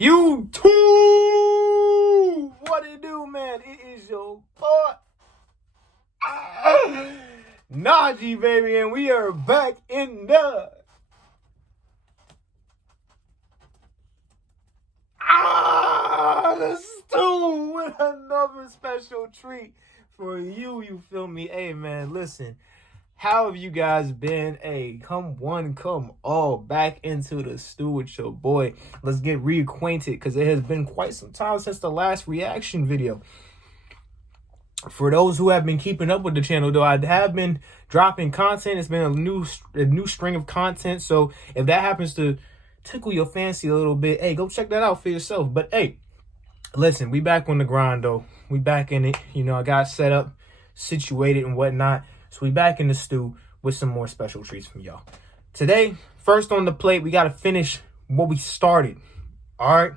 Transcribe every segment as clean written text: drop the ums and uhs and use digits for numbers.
You too! What it do, man? It is your boy, Najee, baby, and we are back in the stew with another special treat for you. You feel me? Hey, man, listen. How have you guys been? Hey, come one, come all, back into the stew with your boy. Let's get reacquainted because it has been quite some time since the last reaction video. For those who have been keeping up with the channel, though, I have been dropping content. It's been a new string of content. So if that happens to tickle your fancy a little bit, hey, go check that out for yourself. But hey, listen, we back on the grind, though. We back in it. You know, I got set up, situated, and whatnot. So we back in the stew with some more special treats from y'all. Today, first on the plate, we got to finish what we started. All right?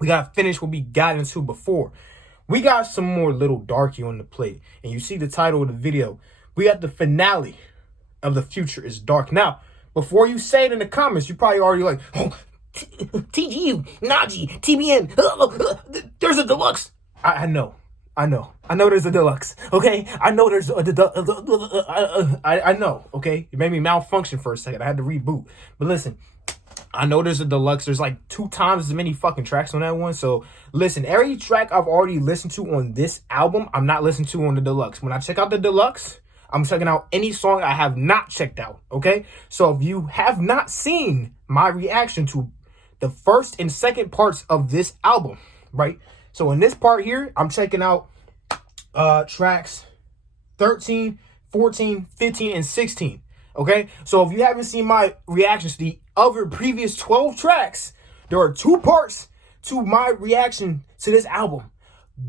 We got to finish what we got into before. We got some more Lil Darkie on the plate. And you see the title of the video. We got the finale of The Future is Dark. Now, before you say it in the comments, you probably already like, oh, TGU, Najee, TBN, there's a deluxe. I know there's a deluxe, okay? I know there's I know, okay? It made me malfunction for a second. I had to reboot. But listen, I know there's a deluxe. There's like 2 times as many fucking tracks on that one. So listen, every track I've already listened to on this album, I'm not listening to on the deluxe. When I check out the deluxe, I'm checking out any song I have not checked out, okay? So if you have not seen my reaction to the first and second parts of this album, right? So in this part here, I'm checking out tracks 13, 14, 15, and 16. Okay? So if you haven't seen my reactions to the other previous 12 tracks, there are 2 parts to my reaction to this album.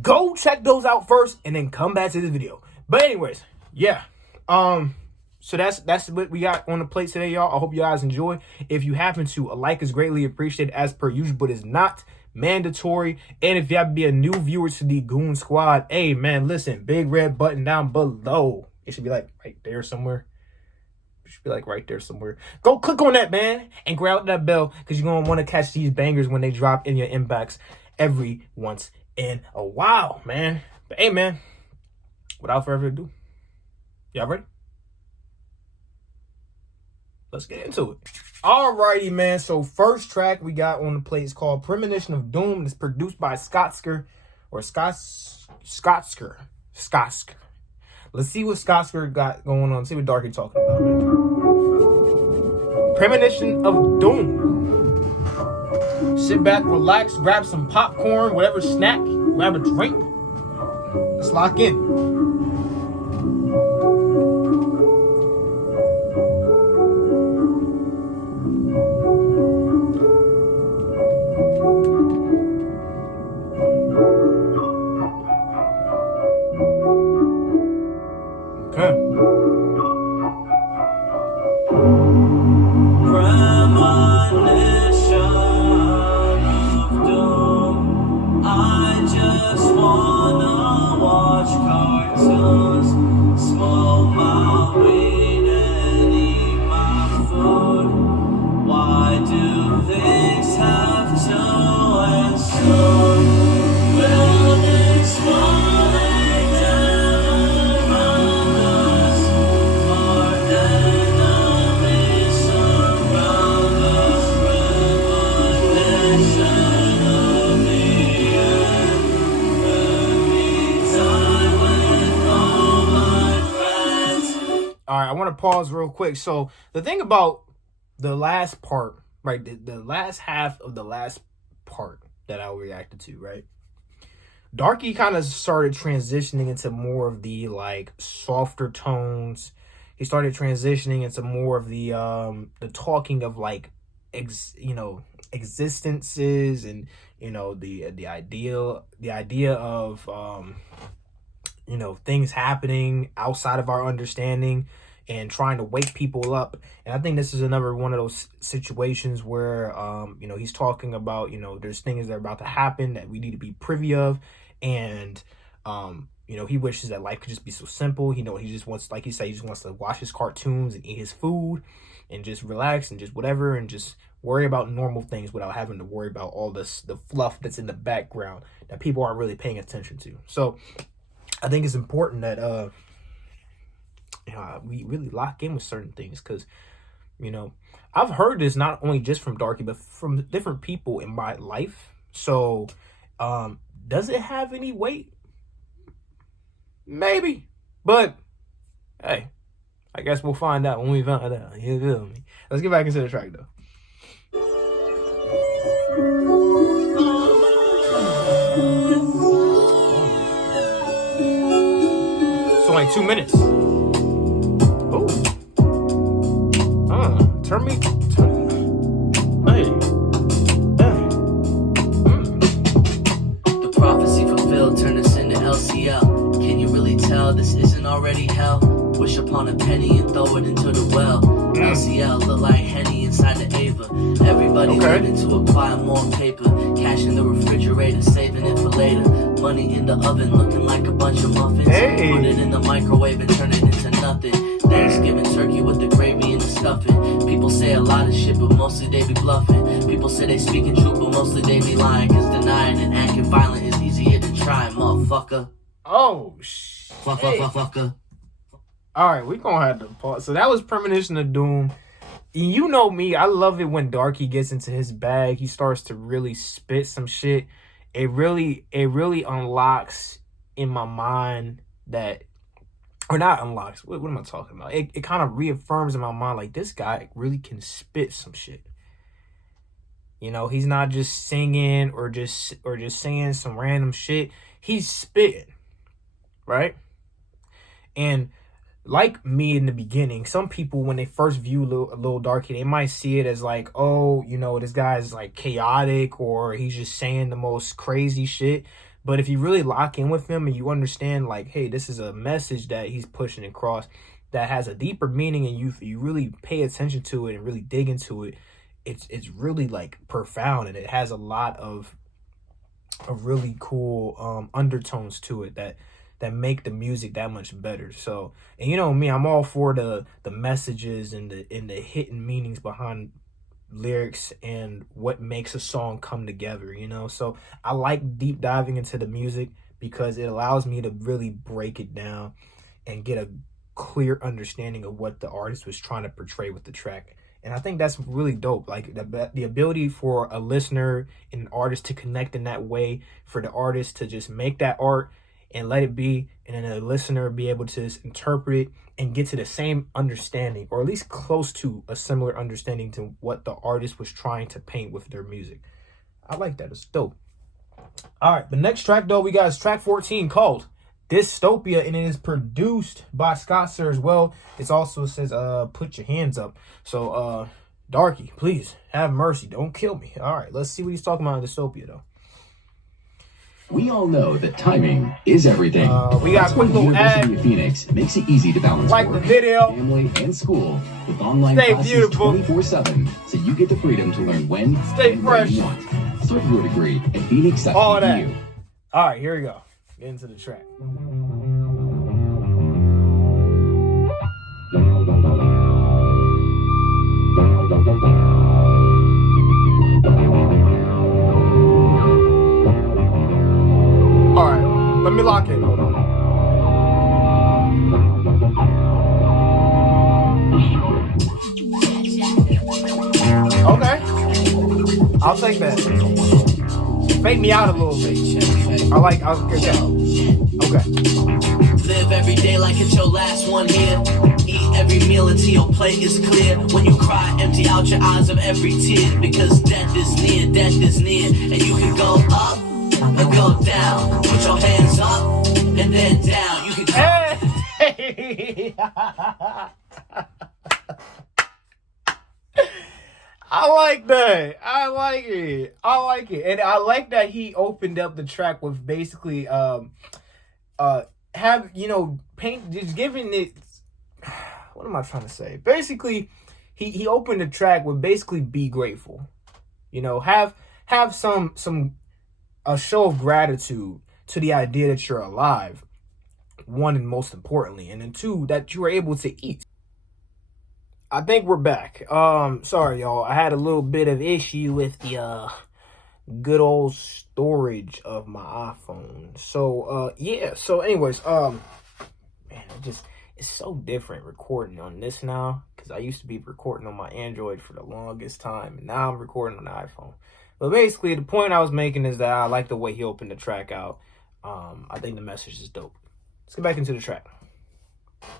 Go check those out first and then come back to this video. But anyways, yeah. So that's what we got on the plate today, y'all. I hope you guys enjoy. If you happen to, a like is greatly appreciated as per usual, but it's not mandatory. And if you have to be a new viewer to the Goon Squad, hey man, listen, big red button down below. It should be like right there somewhere. It should be like right there somewhere. Go click on that, man, and grab that bell because you're gonna want to catch these bangers when they drop in your inbox every once in a while, man. But hey, man, without further ado, y'all ready? Let's get into it. Alrighty, man. So first track we got on the plate is called Premonition of Doom. It's produced by Skotsker. Let's see what Skotsker got going on. See what Darkie talking about, man. Premonition of Doom. Sit back, relax, grab some popcorn, whatever snack, grab a drink. Let's lock in. All right, I want to pause real quick. So the thing about the last part, right, the last half of the last part that I reacted to, right, Darkie kind of started transitioning into more of the like softer tones. He started transitioning into more of the talking of like existences and the idea of things happening outside of our understanding and trying to wake people up. And I think this is another one of those situations where, he's talking about, there's things that are about to happen that we need to be privy of. And, he wishes that life could just be so simple. He just wants, like he said, he just wants to watch his cartoons and eat his food and just relax and just whatever and just worry about normal things without having to worry about all the fluff that's in the background that people aren't really paying attention to. So I think it's important that we really lock in with certain things, because I've heard this not only just from Darkie, but from different people in my life. So does it have any weight? Maybe, but hey, I guess we'll find out when we find out. You feel me? Let's get back into the track, though. It's only 2 minutes. Oh. Turn me. Hey. The prophecy fulfilled, turn us into LCL. Can you really tell this isn't already hell? Wish upon a penny and throw it into the well. LCL look like Henny inside the Ava. Everybody living to acquire more paper. Cash in the refrigerator, saving it for later. Money in the oven, looking like a bunch of muffins. Hey. Put it in the microwave and turn it into nothing. Thanksgiving turkey with the gravy and the stuffing. People say a lot of shit, but mostly they be bluffing. People say they speaking truth, but mostly they be lying. Cause denying and acting violent is easier than trying, motherfucker. Oh, shit. Fucker. All right, we're going to have to pause. So that was Premonition of Doom. You know me, I love it when Darkie gets into his bag. He starts to really spit some shit. It really unlocks in my mind that, or not unlocks, what am I talking about? It kind of reaffirms in my mind, like, this guy really can spit some shit. He's not just singing or just saying some random shit. He's spitting, right? And like me in the beginning, some people, when they first view Lil Darkie, they might see it as like, oh, this guy's like chaotic, or he's just saying the most crazy shit. But if you really lock in with him and you understand, like, hey, this is a message that he's pushing across that has a deeper meaning, and you really pay attention to it and really dig into it, it's really like profound, and it has a lot of really cool undertones to it that make the music that much better. So, and me, I'm all for the messages and the hidden meanings behind lyrics and what makes a song come together, So I like deep diving into the music because it allows me to really break it down and get a clear understanding of what the artist was trying to portray with the track. And I think that's really dope. Like the ability for a listener and an artist to connect in that way, for the artist to just make that art and let it be, and then the listener be able to interpret it and get to the same understanding, or at least close to a similar understanding to what the artist was trying to paint with their music. I like that. It's dope. All right, the next track, though, we got is track 14 called Dystopia, and it is produced by Scott Sir as well. It also says, put your hands up. So, Darkie, please have mercy. Don't kill me. All right, let's see what he's talking about in Dystopia, though. We all know that timing is everything. We got a quick little University of Phoenix makes it easy to balance like work, the video, family, and school with online stay classes beautiful 24/7, so you get the freedom to learn when stay and fresh. where you want. Start your degree at Phoenix. All that. All right, here we go. Get into the track. All right, let me lock in. Hold on. Okay, I'll take that. Fade me out a little bit. Okay. Live every day like it's your last one here. Eat every meal until your plate is clear. When you cry, empty out your eyes of every tear. Because death is near, and you can go up or go down. Put your hands up and then down. You can Hey. I like that. I like it. And I like that he opened up the track with basically paint, just giving it, what am I trying to say? Basically, he opened the track with basically be grateful. Have some a show of gratitude to the idea that you're alive. One, and most importantly, and then two, that you are able to eat. I think we're back. Sorry, y'all. I had a little bit of issue with the good old storage of my iPhone. So yeah. So anyways, man, it's so different recording on this now, because I used to be recording on my Android for the longest time, and now I'm recording on the iPhone. But basically, the point I was making is that I like the way he opened the track out. I think the message is dope. Let's get back into the track.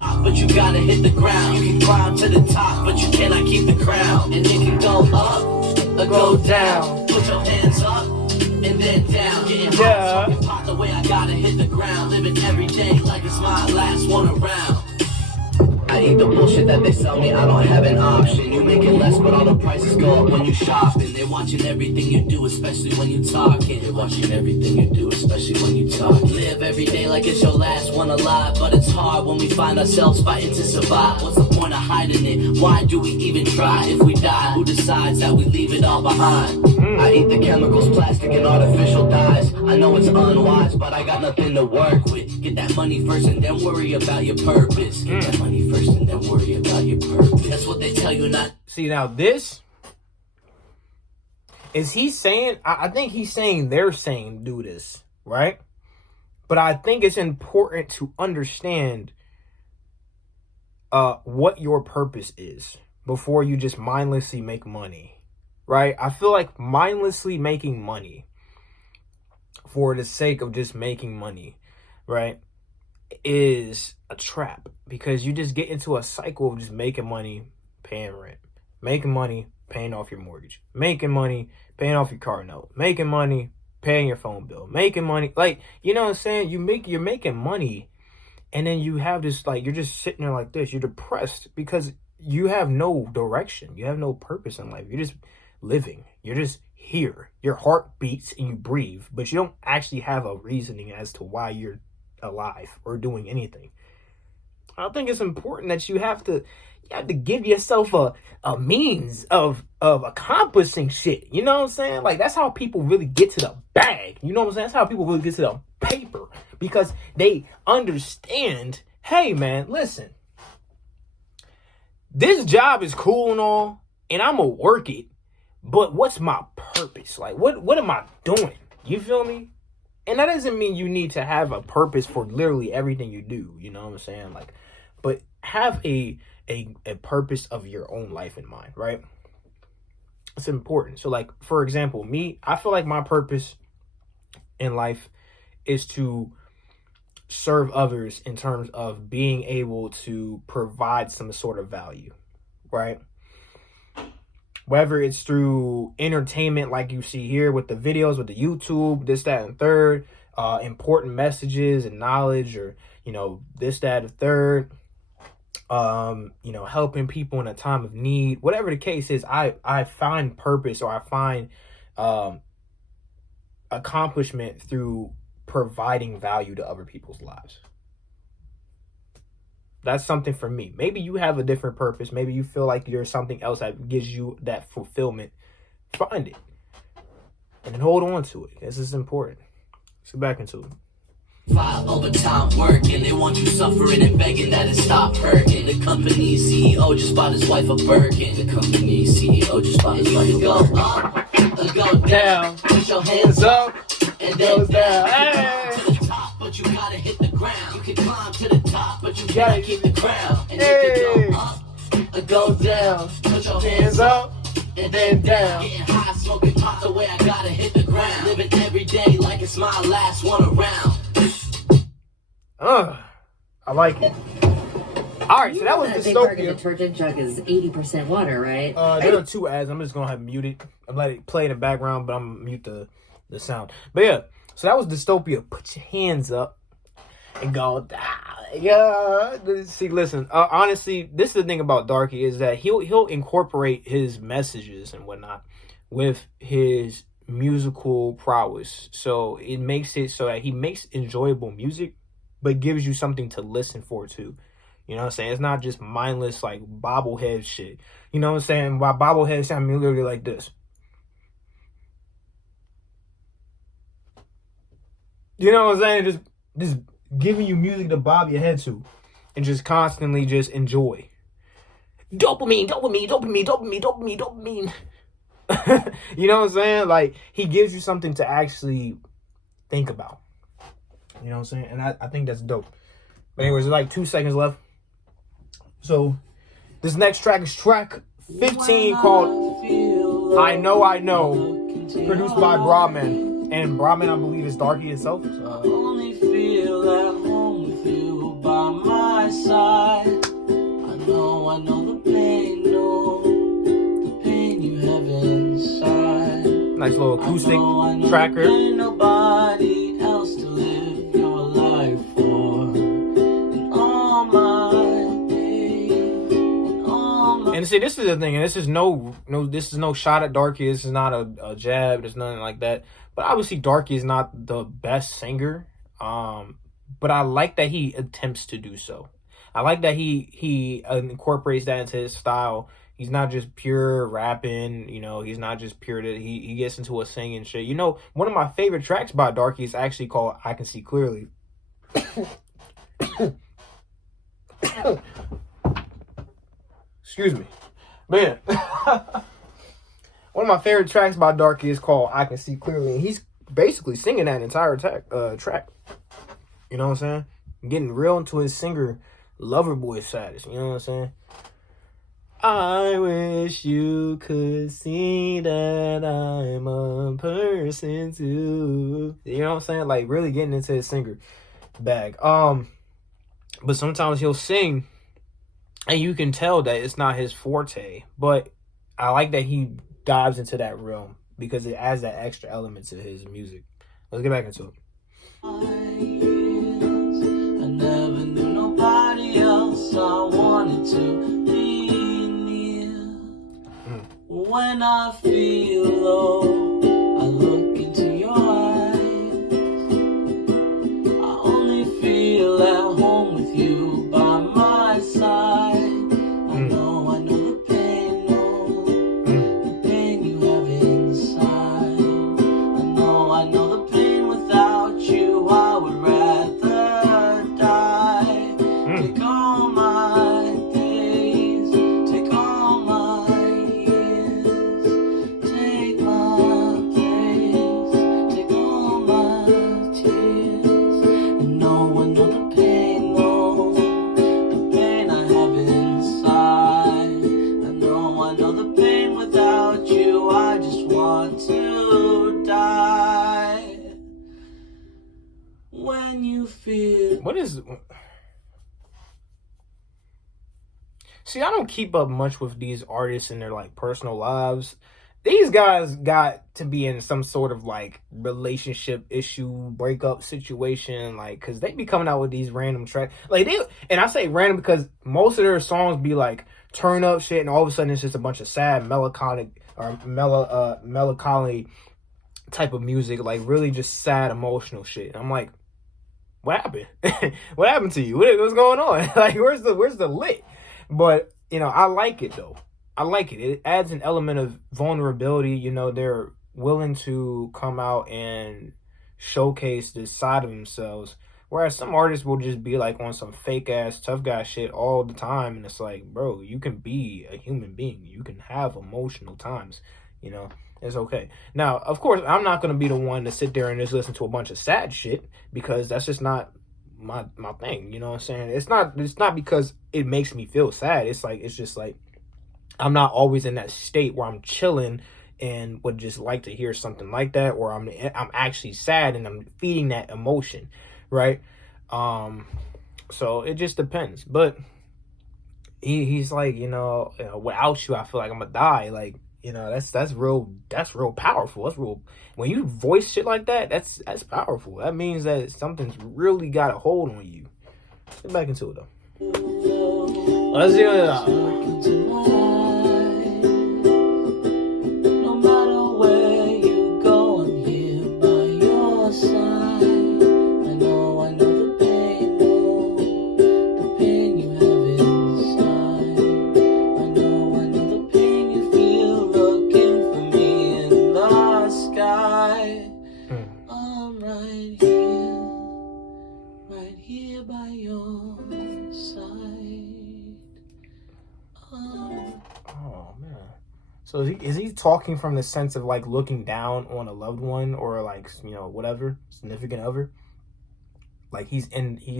But you gotta hit the ground. You can climb to the top, but you cannot keep the crown. And it can go up or go down. Put your hands up and then down. Getting hot, so pop the way I gotta hit the ground. Living every day like it's my last one around. I eat the bullshit that they sell me, I don't have an option. You make it less, but all the prices go up when you shopping. They're watching everything you do, especially when you talking. They're watching everything you do, especially when you talk. Live every day like it's your last one alive, but it's hard when we find ourselves fighting to survive. What's the point of hiding it? Why do we even try? If we die, who decides that we leave it all behind? I eat the chemicals, plastic, and artificial dyes. I know it's unwise, but I got nothing to work with. Get that money first and then worry about your purpose. Get that money first and then worry about your purpose. That's what they tell you not. See, now this is he saying, I think he's saying they're saying do this, right? But I think it's important to understand what your purpose is before you just mindlessly make money, right? I feel like mindlessly making money for the sake of just making money, right, is a trap, because you just get into a cycle of just making money, paying rent, making money, paying off your mortgage, making money, paying off your car note, making money, paying your phone bill, making money. Like, you know what I'm saying? You're making money, and then you have this, like, you're just sitting there like this. You're depressed because you have no direction. You have no purpose in life. You're just living. You're just here. Your heart beats and you breathe, but you don't actually have a reasoning as to why you're alive or doing anything. I think it's important that you have to give yourself a means of accomplishing shit. You know what I'm saying? Like, that's how people really get to the bag. You know what I'm saying? That's how people really get to the paper, because they understand, hey man, listen, this job is cool and all, and I'm gonna work it, but what's my purpose? Like, what am I doing? You feel me? And that doesn't mean you need to have a purpose for literally everything you do. You know what I'm saying? Like, but have a purpose of your own life in mind, right? It's important. So, like, for example, me, I feel like my purpose in life is to serve others in terms of being able to provide some sort of value, right? Whether it's through entertainment, like you see here with the videos, with the YouTube, this, that, and third, important messages and knowledge, or, you know, this, that, and third, you know, helping people in a time of need, whatever the case is, I find purpose, or I find accomplishment through providing value to other people's lives. That's something for me. Maybe you have a different purpose. Maybe you feel like there's something else that gives you that fulfillment. Find it. And then hold on to it. This is important. Let's get back into it. 5 overtime working, they want you suffering and begging that it stop hurting. The company's CEO just bought his wife a Birkin. The company's CEO just bought his wife a go up or go down. Put your hands up and then down. Hey. To the top, but you gotta hit the ground. You can climb to the top, but you gotta keep the crown. And it can go up or go down. Put your hands up and then down. Getting high, smoking pot the way I gotta hit the ground. Living every day like it's my last one around. I like it. All right, so that was Dystopia. Detergent jug is 80% water, right? There are 2 ads. I'm just gonna have muted. I'm let it play in the background, but I'm gonna mute the sound. But yeah, so that was Dystopia. Put your hands up and go. Yeah. See, listen. Honestly, this is the thing about Darkie, is that he'll incorporate his messages and whatnot with his musical prowess. So it makes it so that he makes enjoyable music, but gives you something to listen for too. You know what I'm saying? It's not just mindless, like, bobblehead shit. You know what I'm saying? By bobblehead sound, I mean literally like this. You know what I'm saying? Just giving you music to bob your head to, and just constantly just enjoy. dopamine, dopamine, dopamine, dopamine, dopamine, dopamine. You know what I'm saying? Like, he gives you something to actually think about. You know what I'm saying? And I think that's dope. But anyways, there's like 2 seconds left. So this next track is track 15 called I Know, produced by Brahman. And Brahman, I believe, is Darkie itself. So. I only feel at home with you by my side. I know the pain, the pain you have inside. Nice little acoustic tracker. Ain't nobody else to live your life for. And all my days, and all my... And see, this is the thing, and this is no shot at Darkie. This is not a jab. There's nothing like that. But obviously, Darkie is not the best singer. But I like that he attempts to do so. I like that he incorporates that into his style. He's not just pure rapping, you know. He's not just pure. He gets into a singing shit. You know, one of my favorite tracks by Darkie is actually called "I Can See Clearly." Excuse me, man. One of my favorite tracks by Darkie is called "I Can See Clearly," and he's basically singing that entire track. You know what I'm saying? Getting real into his singer lover boy status. You know what I'm saying? I wish you could see that I'm a person too. You know what I'm saying? Like, really getting into his singer bag. But sometimes he'll sing and you can tell that it's not his forte. But I like that he dives into that realm because it adds that extra element to his music. Let's get back into it. I never knew nobody else I wanted to be near. When I feel low, I look into your eyes. I only feel at home with you by my side. I know the pain, the pain you have inside. I know the pain without you. I would rather die. Take all my days, take all my years, take my place, take all my tears. And no one know the pain, the pain I have inside. I know the pain without you. I just want to die. When you feel... What is... See, I don't keep up much with these artists and their, like, personal lives. These guys got to be in some sort of, like, relationship issue, breakup situation, like, because they be coming out with these random tracks. Like, and I say random because most of their songs be, like, turn up shit, and all of a sudden it's just a bunch of sad, melancholic type of music, like, really just sad, emotional shit. And I'm like, what happened? What happened to you? What's going on? Like, where's the lit? But, you know, I like it, though. I like it. It adds an element of vulnerability. You know, they're willing to come out and showcase this side of themselves. Whereas some artists will just be, like, on some fake-ass tough guy shit all the time. And it's like, bro, you can be a human being. You can have emotional times, you know. It's okay. Now, of course, I'm not going to be the one to sit there and just listen to a bunch of sad shit because that's just not my thing. You know what I'm saying? It's not because it makes me feel sad. It's just like I'm not always in that state where I'm chilling and would just like to hear something like that, or I'm actually sad and I'm feeding that emotion, right? So it just depends. But he's like, you know, without you, I feel like I'm gonna die. Like, you know, that's real powerful. That's real. When you voice shit like that, that's powerful. That means that something's really got a hold on you. Get back into it though. Let's do it. No matter where you go, I'm here by your side. I know the pain, the pain you have inside. I know the pain you feel looking for me in the sky. I'm right here by your side. So is he talking from the sense of like looking down on a loved one or like, you know, whatever, significant other? Like he's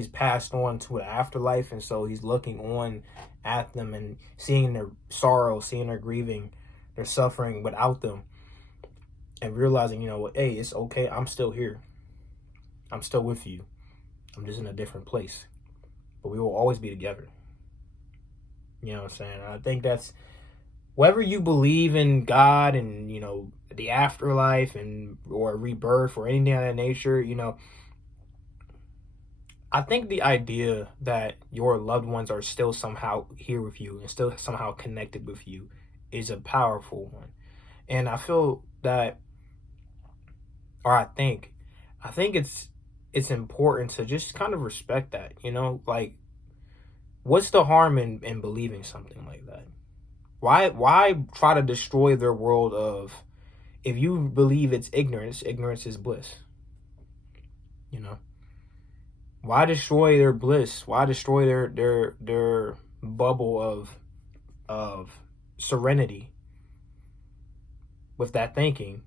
passed on to an afterlife, and so he's looking on at them and seeing their sorrow, seeing their grieving, their suffering without them, and realizing, you know, hey, it's okay. I'm still here. I'm still with you. I'm just in a different place, but we will always be together. You know what I'm saying? I think that's, whether you believe in God and, you know, the afterlife and or rebirth or anything of that nature, you know, I think the idea that your loved ones are still somehow here with you and still somehow connected with you is a powerful one. And I feel that, or I think it's important to just kind of respect that, you know, like, what's the harm in believing something like that? Why try to destroy their world of, if you believe it's ignorance is bliss, you know? Why destroy their bliss? Why destroy their bubble of serenity with that thinking?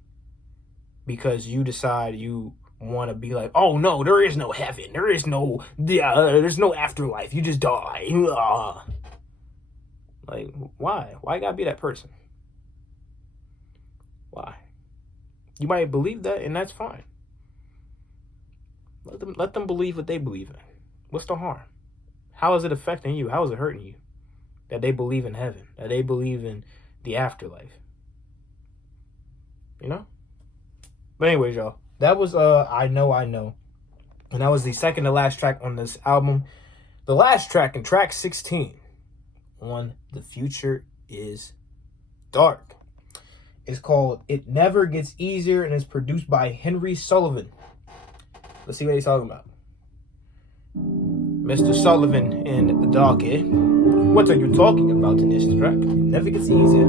Because you decide you want to be like, oh no, there is no heaven, there's no afterlife, you just die. Like, why you gotta be that person? Why? You might believe that, and that's fine. Let them believe what they believe in. What's the harm? How is it affecting you? How is it hurting you that they believe in heaven, that they believe in the afterlife? You know? But anyways, y'all, that was I Know, and that was the second to last track on this album. The last track, in track 16 on The Future Is Dark, is called It Never Gets Easier, and is produced by Henry Sullivan. Let's see what he's talking about. Mr. Sullivan and Darkie, what are you talking about in this track? It never gets easier.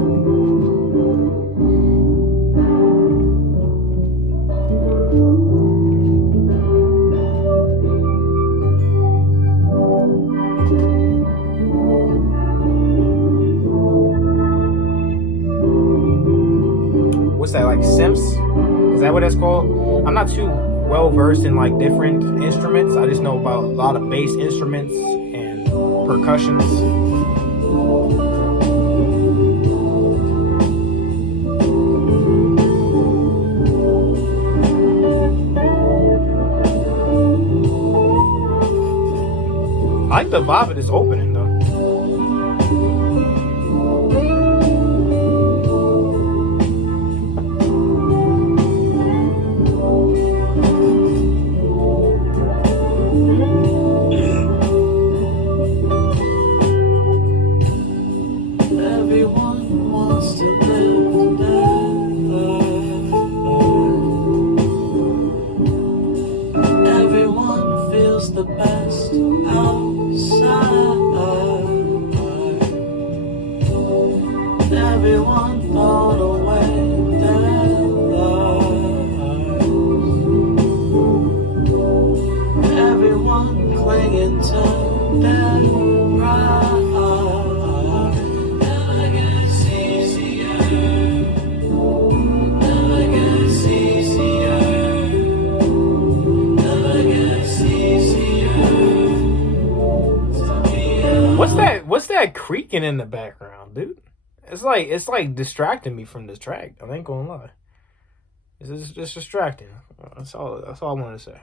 What's that, like Sims? Is that what that's called? I'm not too well versed in like different instruments. I just know about a lot of bass instruments and percussions. I like the vibe of this opening though. What's that creaking in the background, dude? It's like distracting me from this track. I ain't gonna lie. It's just distracting. That's all I wanted to say.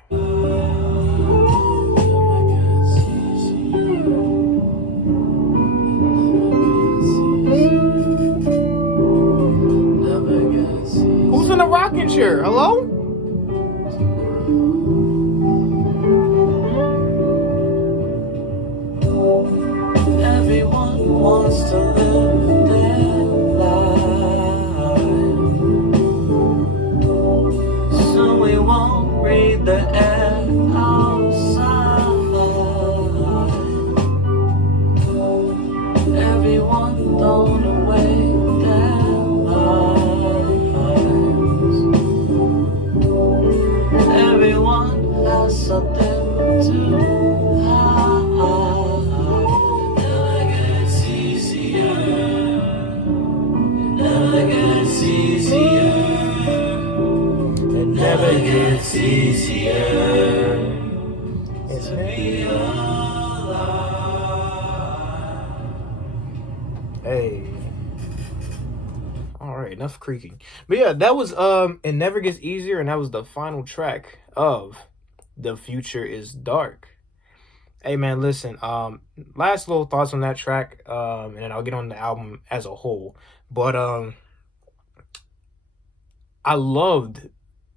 Who's in a rocking chair? Hello? Everyone wants to live their life, so we won't breathe the air outside. Everyone thrown away their lives. Everyone has something to never never gets easier. It's me. Hey. All right, enough creaking. But yeah, that was It Never Gets Easier, and that was the final track of The Future Is Dark. Hey man, listen, last little thoughts on that track, and then I'll get on the album as a whole. But I loved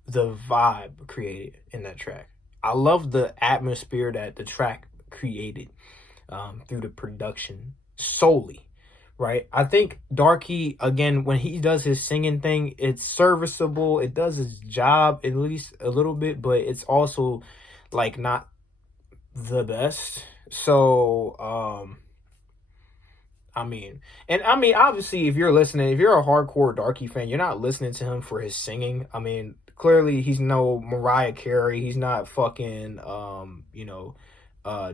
the vibe created in that track. I loved the atmosphere that the track created through the production solely, right? I think Darkie, again, when he does his singing thing, it's serviceable. It does his job at least a little bit, but it's also like not the best. So obviously, if you're listening, if you're a hardcore Darkie fan, you're not listening to him for his singing. I mean, clearly he's no Mariah Carey. He's not fucking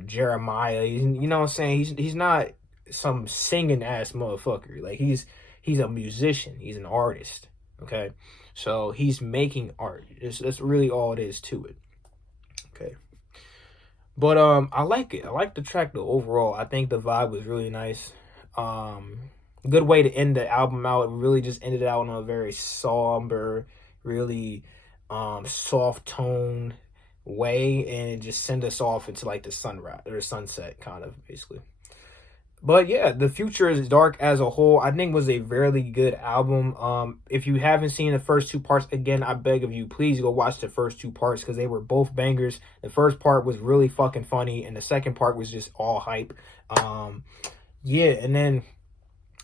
Jeremiah. You know what I'm saying? He's not some singing ass motherfucker. Like he's a musician. He's an artist. Okay, so he's making art. That's really all it is to it. Okay. But I like it. I like the track though overall. I think the vibe was really nice. Good way to end the album out. It really just ended out in a very somber, really soft tone way, and it just sent us off into like the sunrise or sunset kind of basically. But yeah, The Future Is Dark as a whole, I think was a really good album. If you haven't seen the first two parts, again, I beg of you, please go watch the first two parts because they were both bangers. The first part was really fucking funny, and the second part was just all hype. Yeah, and then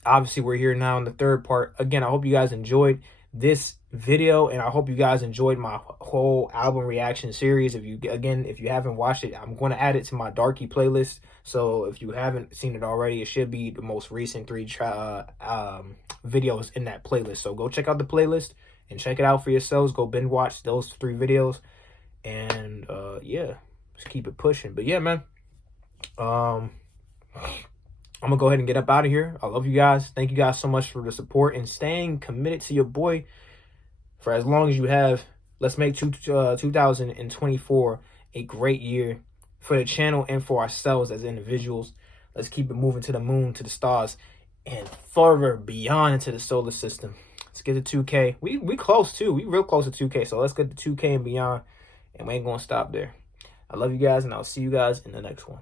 obviously we're here now in the third part. Again, I hope you guys enjoyed this video, and I hope you guys enjoyed my whole album reaction series. If you haven't watched it, I'm going to add it to my Darkie playlist. So if you haven't seen it already, it should be the most recent three videos in that playlist. So go check out the playlist and check it out for yourselves. Go binge watch those 3 videos, and yeah, just keep it pushing. But yeah, man, I'm gonna go ahead and get up out of here. I love you guys. Thank you guys so much for the support and staying committed to your boy for as long as you have. Let's make 2024 a great year for the channel and for ourselves as individuals. Let's keep it moving to the moon, to the stars, and further beyond into the solar system. Let's get to 2K. We close too. We real close to 2K. So let's get to 2K and beyond, and we ain't gonna stop there. I love you guys, and I'll see you guys in the next one.